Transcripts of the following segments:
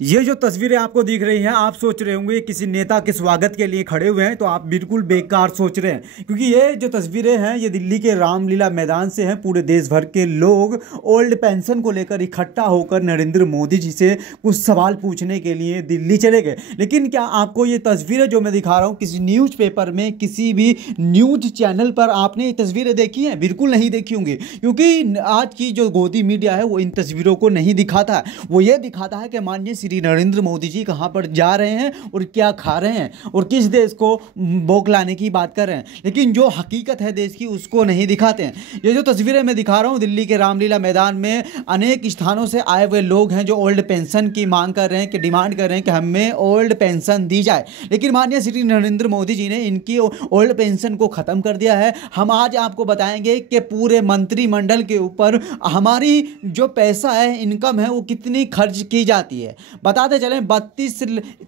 ये जो तस्वीरें आपको दिख रही हैं, आप सोच रहे होंगे किसी नेता के स्वागत के लिए खड़े हुए हैं, तो आप बिल्कुल बेकार सोच रहे हैं। क्योंकि ये जो तस्वीरें हैं ये दिल्ली के रामलीला मैदान से हैं। पूरे देश भर के लोग ओल्ड पेंशन को लेकर इकट्ठा होकर नरेंद्र मोदी जी से कुछ सवाल पूछने के लिए दिल्ली चले गए। लेकिन क्या आपको ये तस्वीरें जो मैं दिखा रहा हूँ किसी न्यूज़पेपर में, किसी भी न्यूज चैनल पर आपने ये तस्वीरें देखी हैं? बिल्कुल नहीं देखी होंगी, क्योंकि आज की जो गोदी मीडिया है वो इन तस्वीरों को नहीं दिखाता। वो ये दिखाता है कि माननीय श्री नरेंद्र मोदी जी कहां पर जा रहे हैं और क्या खा रहे हैं और किस देश को बौखलाने की बात कर रहे हैं, लेकिन जो हकीकत है देश की उसको नहीं दिखाते हैं। ये जो तस्वीरें मैं दिखा रहा हूं दिल्ली के रामलीला मैदान में अनेक स्थानों से आए हुए लोग हैं जो ओल्ड पेंशन की मांग कर रहे हैं, कि डिमांड कर रहे हैं कि हमें ओल्ड पेंशन दी जाए। लेकिन माननीय श्री नरेंद्र मोदी जी ने इनकी ओल्ड पेंशन को ख़त्म कर दिया है। हम आज आपको बताएंगे कि पूरे मंत्रिमंडल के ऊपर हमारी जो पैसा है, इनकम है, वो कितनी खर्च की जाती है। बताते चलें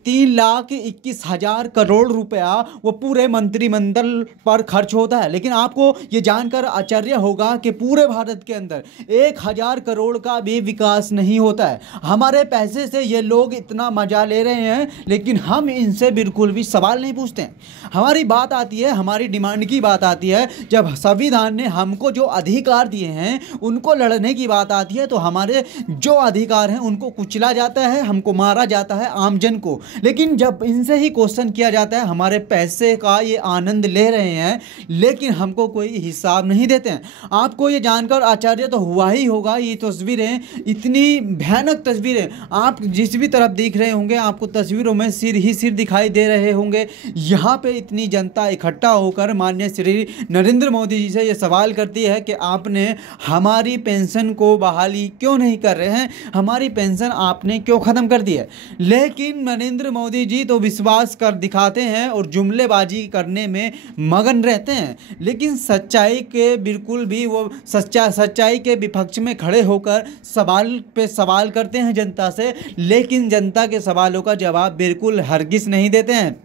3,21,000 करोड़ रुपया वो पूरे मंत्रिमंडल पर खर्च होता है। लेकिन आपको ये जानकर आश्चर्य होगा कि पूरे भारत के अंदर 1,000 करोड़ का भी विकास नहीं होता है। हमारे पैसे से ये लोग इतना मजा ले रहे हैं, लेकिन हम इनसे बिल्कुल भी सवाल नहीं पूछते हैं। हमारी बात आती है, हमारी डिमांड की बात आती है, जब संविधान ने हमको जो अधिकार दिए हैं उनको लड़ने की बात आती है, तो हमारे जो अधिकार हैं उनको कुचला जाता है, हमको मारा जाता है, आमजन को। लेकिन जब इनसे ही क्वेश्चन किया जाता है, हमारे पैसे का ये आनंद ले रहे हैं लेकिन हमको कोई हिसाब नहीं देते हैं। आपको ये जानकर आश्चर्य तो हुआ ही होगा। ये तस्वीरें इतनी भयानक तस्वीरें, आप जिस भी तरफ देख रहे होंगे आपको तस्वीरों में सिर ही सिर दिखाई दे रहे होंगे। यहाँ पे इतनी जनता इकट्ठा होकर माननीय श्री नरेंद्र मोदी जी से ये सवाल करती है कि आपने हमारी पेंशन को बहाली क्यों नहीं कर रहे हैं, हमारी पेंशन आपने क्यों ख़त्म कर दी है। लेकिन नरेंद्र मोदी जी तो विश्वास कर दिखाते हैं और जुमलेबाजी करने में मगन रहते हैं, लेकिन सच्चाई के बिल्कुल भी वो सच्चाई के विपक्ष में खड़े होकर सवाल पे सवाल करते हैं जनता से, लेकिन जनता के सवालों का जवाब बिल्कुल हरगिज़ नहीं देते हैं।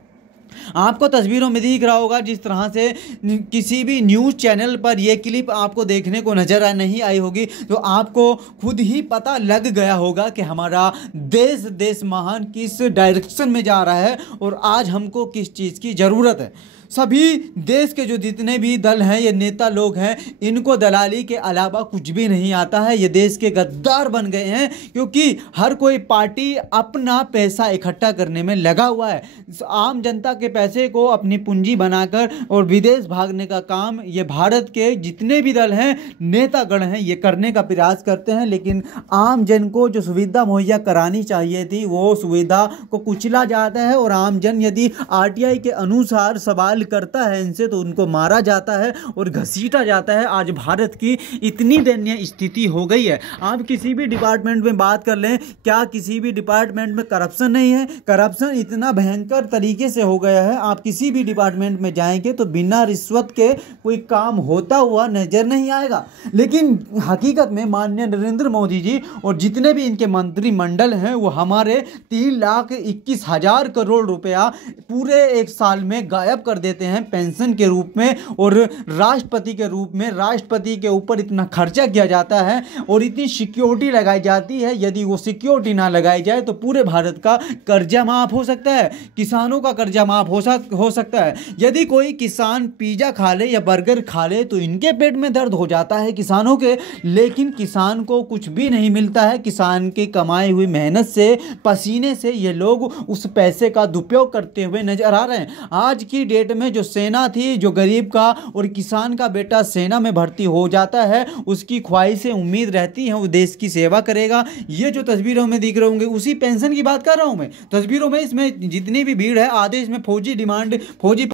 आपको तस्वीरों में दिख रहा होगा जिस तरह से किसी भी न्यूज़ चैनल पर यह क्लिप आपको देखने को नज़र नहीं आई होगी, तो आपको खुद ही पता लग गया होगा कि हमारा देश महान किस डायरेक्शन में जा रहा है और आज हमको किस चीज़ की ज़रूरत है। सभी देश के जो जितने भी दल हैं, ये नेता लोग हैं, इनको दलाली के अलावा कुछ भी नहीं आता है। ये देश के गद्दार बन गए हैं, क्योंकि हर कोई पार्टी अपना पैसा इकट्ठा करने में लगा हुआ है। आम जनता के पैसे को अपनी पूंजी बनाकर और विदेश भागने का काम ये भारत के जितने भी दल हैं, नेतागण हैं, ये करने का प्रयास करते हैं। लेकिन आम जन को जो सुविधा मुहैया करानी चाहिए थी वो सुविधा को कुचला जाता है, और आम जन यदि RTI के अनुसार सवाल करता है इनसे तो उनको मारा जाता है और घसीटा जाता है। आज भारत की इतनी दयनीय स्थिति हो गई है। आप किसी भी डिपार्टमेंट में बात कर लें, क्या किसी भी डिपार्टमेंट में करप्शन नहीं है? करप्शन इतना भयंकर तरीके से हो गया है, आप किसी भी डिपार्टमेंट में जाएंगे तो बिना रिश्वत के कोई काम होता हुआ नजर नहीं आएगा। लेकिन हकीकत में माननीय नरेंद्र मोदी जी और जितने भी इनके मंत्रिमंडल हैं वो हमारे 3,21,000 करोड़ रुपया पूरे एक साल में गायब कर देते हैं पेंशन के रूप में, और राष्ट्रपति के रूप में राष्ट्रपति के ऊपर इतना खर्चा किया जाता है और इतनी सिक्योरिटी लगाई जाती है। यदि वो सिक्योरिटी ना लगाई जाए तो पूरे भारत का कर्जा माफ हो सकता है, किसानों का कर्जा माफ हो सकता है। यदि कोई किसान पिज्जा खा ले या बर्गर खा ले तो इनके पेट में दर्द हो जाता है किसानों के, लेकिन किसान को कुछ भी नहीं मिलता है। किसान की कमाई हुई मेहनत से, पसीने से ये लोग उस पैसे का दुरुपयोग करते हुए नजर आ रहे हैं। आज की डेट में जो सेना थी, जो गरीब का और किसान का बेटा सेना में भर्ती हो जाता है, उसकी ख्वाहिशें उम्मीद रहती हैं वो देश की सेवा करेगा। ये जो तस्वीरों में दिख रहे होंगे उसी पेंशन की बात कर रहा हूं मैं। तस्वीरों में इसमें जितनी भी भीड़ है, आधे इसमें फौजी